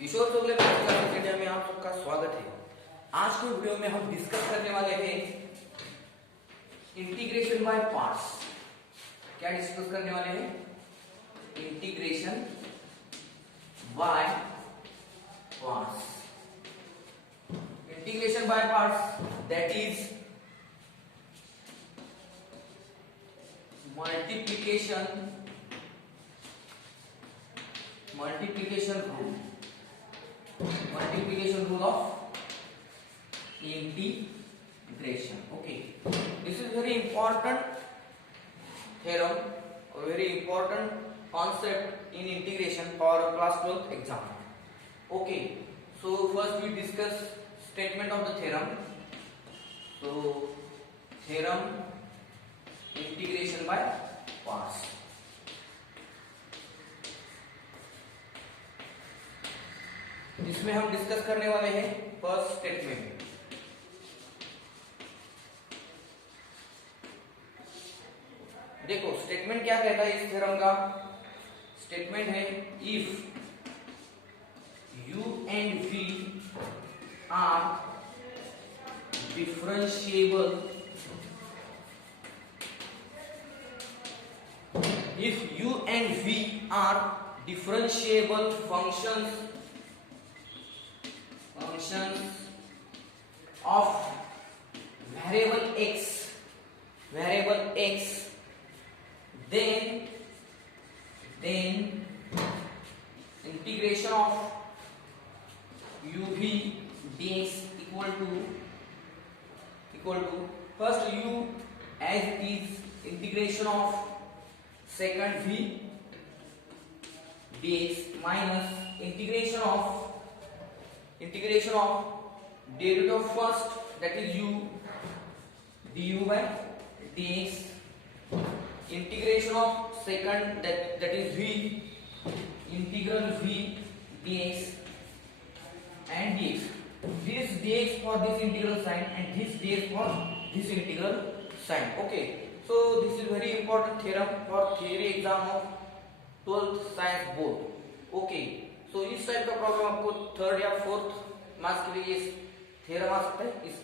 किशोर Chogle media में आप सबका स्वागत है। आज के वीडियो में हम डिस्कस करने वाले हैं इंटीग्रेशन बाय पार्ट्स। क्या डिस्कस करने वाले हैं? Integration by parts. Integration by parts that is multiplication rule of integration. Okay, this is very important theorem, a very important concept in integration for class 12th exam. Okay, so first we discuss statement of the theorem. So theorem integration by parts. इसमें हम discuss करने वाले हैं first statement. देखो statement क्या कहता है इस थ्योरम का? स्टेटमेंट है if u and v are differentiable, if u and v are differentiable functions of variable x, then integration of uv dx equal to first u as it is integration of second v dx minus integration of derivative of first, that is u du by dx, integration of second, that is v, integral v dx and dx. This dx for this integral sign and this dx for this integral sign. Okay, so this is very important theorem for theory exam of 12th science board. Okay, so इस type का problem आपको third या fourth marks के लिए theorem आ सकता है। इस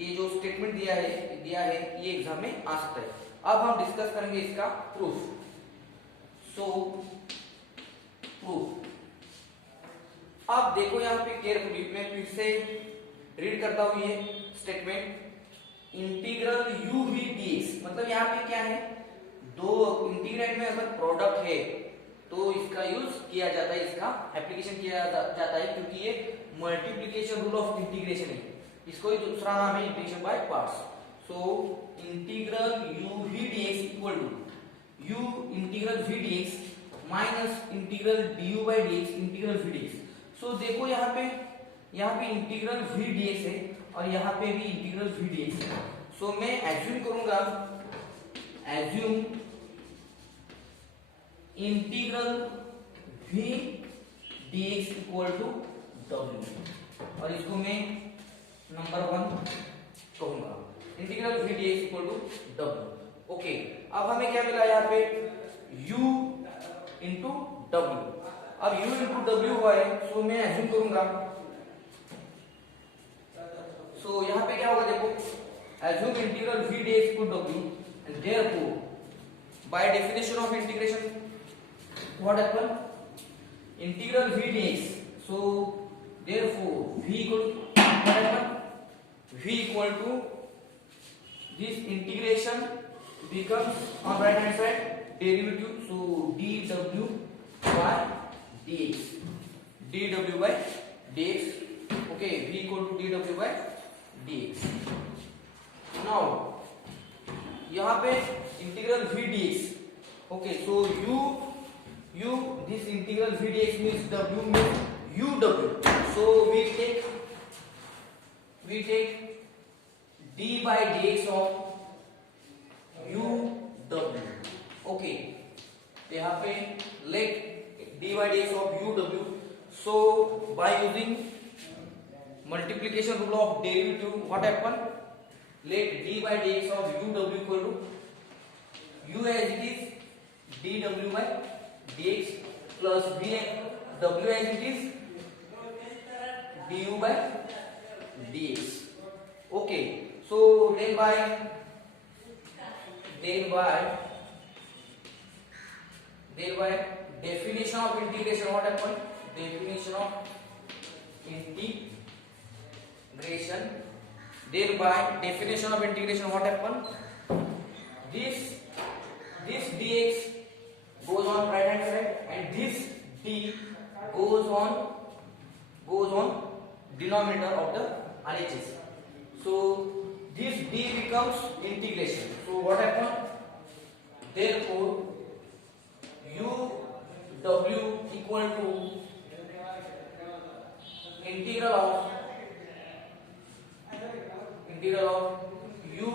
ये जो स्टेटमेंट दिया है ये एग्जाम में आ सकता है। अब हम डिस्कस करेंगे इसका प्रूफ। सो प्रूफ, अब देखो यहाँ पे केयरफुली, मैं फिर से रीड करता हूँ ये statement. Integral u v dx, मतलब यहाँ पे क्या है, दो इंटीग्रेंड में अगर प्रोडक्ट है तो इसका यूज किया जाता है, इसका एप्लीकेशन किया जाता है, क्योंकि ये मल्टीप्लिकेशन रूल ऑफ इंटीग्रेशन है। इसको ही दूसरा नाम है integration by parts. So integral u v dx equal to u integral v dx minus integral du by dx integral v dx। So देखो यहाँ पे इंटीग्रल v dx है और यहाँ पे भी इंटीग्रल v dx है। सो मैं एज्यूम करूंगा, assume integral v dx equal to w, और इसको मैं नंबर 1 कहूंगा, integral v dx equal to w। Okay, अब हमें क्या मिला यहाँ पे, u इंटू w। अब u इंटू w हुआ है, सो मैं एज्यूम करूंगा, सो यहाँ पे क्या होगा, देखो assume integral v dx equal to w and therefore by definition of integration what happen, integral v dx, so therefore v equal to what happen, v equal to this integration becomes on right hand side derivative, so dw by dx, okay, v equal to dw by dx। now यहाँ पे integral v dx, okay, so u this integral v dx means w means uw, so we take d by dx of uw। okay, यहाँ पे let d by dx of uw, so by using multiplication rule of derivative, what happen, let d by dx of uw equal to u as it is dw by dx plus v w as it is du by dx. Okay, so then by definition of integration, what happened? Definition of integration. Then by definition of integration, what happened? This dx goes on right hand side, and this d goes on denominator of the RHS. So this d becomes integration. So what happened? Therefore u w equal to integral of u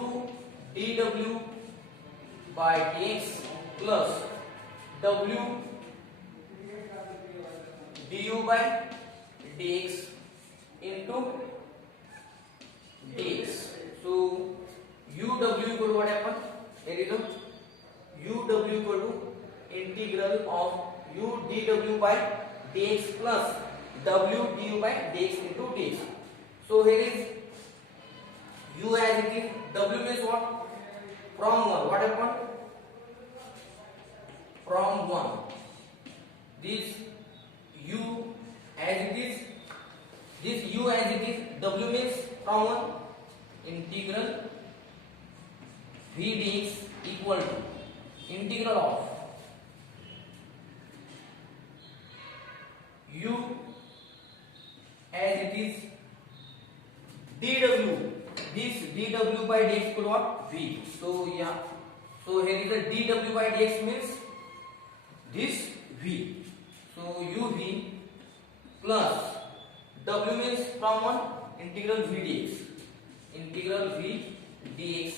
dw by dx plus w du by dx into dx. So uw equal to what happen? Here is the uw equal to integral of u dw by dx plus w du by dx into dx. So here is u as it is, w means what? From 1. What happened? From 1. This u as it is, w means from 1, integral v dx equal to integral of u as it is dw. This dw by dx equal to what? V. So yeah, so here is the dw by dx means this v. So uv plus w means from 1, integral v dx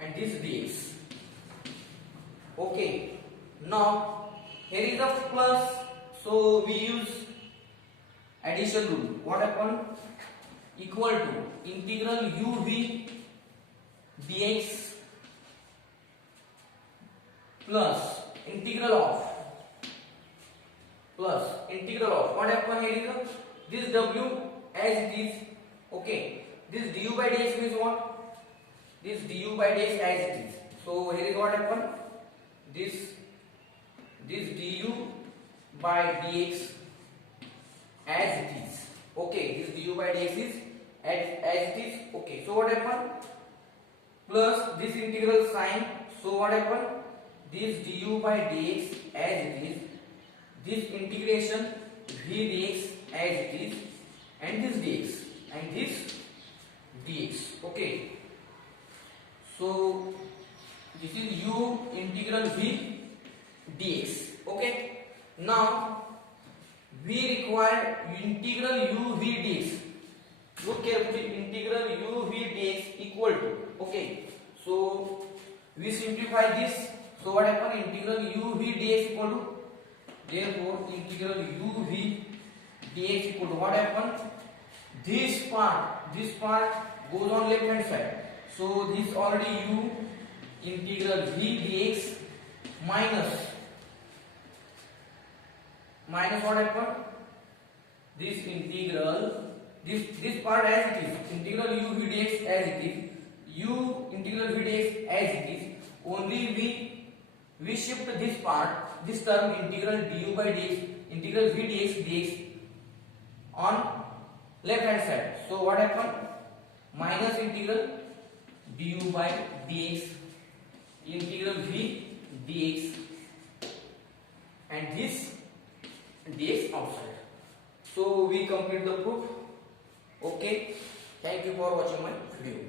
and this dx. Okay, now here is the plus, so we use addition rule. What happened? Equal to integral uv dx plus integral of what happened here is this w as it is. Okay, this du by dx means what? This du by dx as it is. So here is what happened? This du by dx as it is. Okay, this du by dx is as it is. Okay, so what happened? Plus this integral sign. So what happened? This du by dx as it is, this integration v dx as it is, and this dx and this dx. Okay, so this is u integral v dx. Okay, now we require integral u v dx. Look carefully, integral u v dx equal to, okay, so we simplify this. So what happened? Integral u v dx equal to, therefore integral u v dx equal to what happened? This part goes on left hand side. So this already u integral v dx minus what happened? This integral, this part as it is, integral u v dx as it is, u integral v dx as it is, only we shift this part, this term integral du by dx, integral v dx on left hand side. So what happened? Minus integral du by dx, integral v dx, and this dx outside. So we complete the proof. Okay, thank you for watching my video.